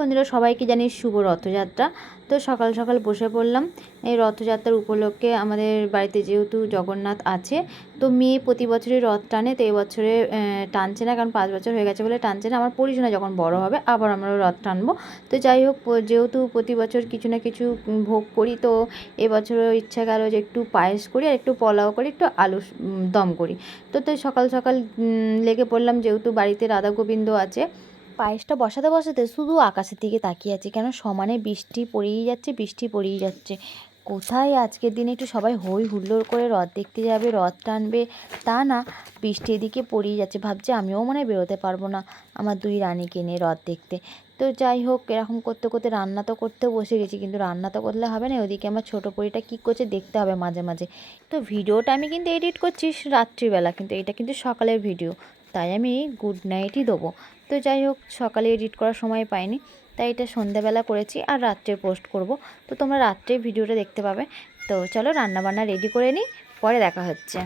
বন্ধুরা, সবাইকে জানি শুভ রথযাত্রা। তো সকাল সকাল বসে পড়লাম। এই রথযাত্রার উপলক্ষে আমাদের বাড়িতে যেহেতু জগন্নাথ আছে, তো মেয়ে প্রতি বছরই রথ টানে, তো এবছরে টানছে না, কারণ পাঁচ বছর হয়ে গেছে বলে টানছে না। আমার পরিশোনা যখন বড় হবে, আবার আমরা রথ টানবো। তো যাই হোক যেহেতু প্রতি বছর কিছু না কিছু ভোগ করি, তো এবছরও ইচ্ছা গেল যে একটু পায়েস করি আর একটু পোলাও করি, একটু আলু দম করি। তো তো সকাল সকাল লেগে পড়লাম, যেহেতু বাড়িতে রাধা গোবিন্দ আছে পায়েসটা বসাতে বসাতে শুধু আকাশের দিকে তাকিয়ে আছে। কেন? সমানে বৃষ্টি পড়েই যাচ্ছে, বৃষ্টি পড়েই যাচ্ছে। কোথায় আজকের দিনে একটু সবাই হই হুল্লোড় করে রথ দেখতে যাবে, রথ টানবে? তা না, বৃষ্টি এদিকে পড়েই যাচ্ছে। ভাবছে আমিও মনে বেরোতে পারব না আমার দুই রানীকে নিয়ে রথ দেখতে। তো যাই হোক, এরকম করতে করতে রান্না তো করতে বসে গেছি, কিন্তু রান্না তো করলে হবে না। ওদিকে আমার ছোটো পরিটা কী করছে দেখতে হবে মাঝে মাঝে। তো ভিডিওটা আমি কিন্তু এডিট করছি রাত্রিবেলা, কিন্তু এটা কিন্তু সকালের ভিডিও। তাই আমি গুড নাইটই দেবো। তো যাই হোক, সকালে এডিট করার সময় পাইনি, তাই এটা সন্ধ্যাবেলা করেছি আর রাত্রে পোস্ট করব। তো তোমরা রাত্রে ভিডিওটা দেখতে পাবে। তো চলো রান্নাবান্না রেডি করে নিই, পরে দেখা হচ্ছে।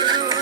you.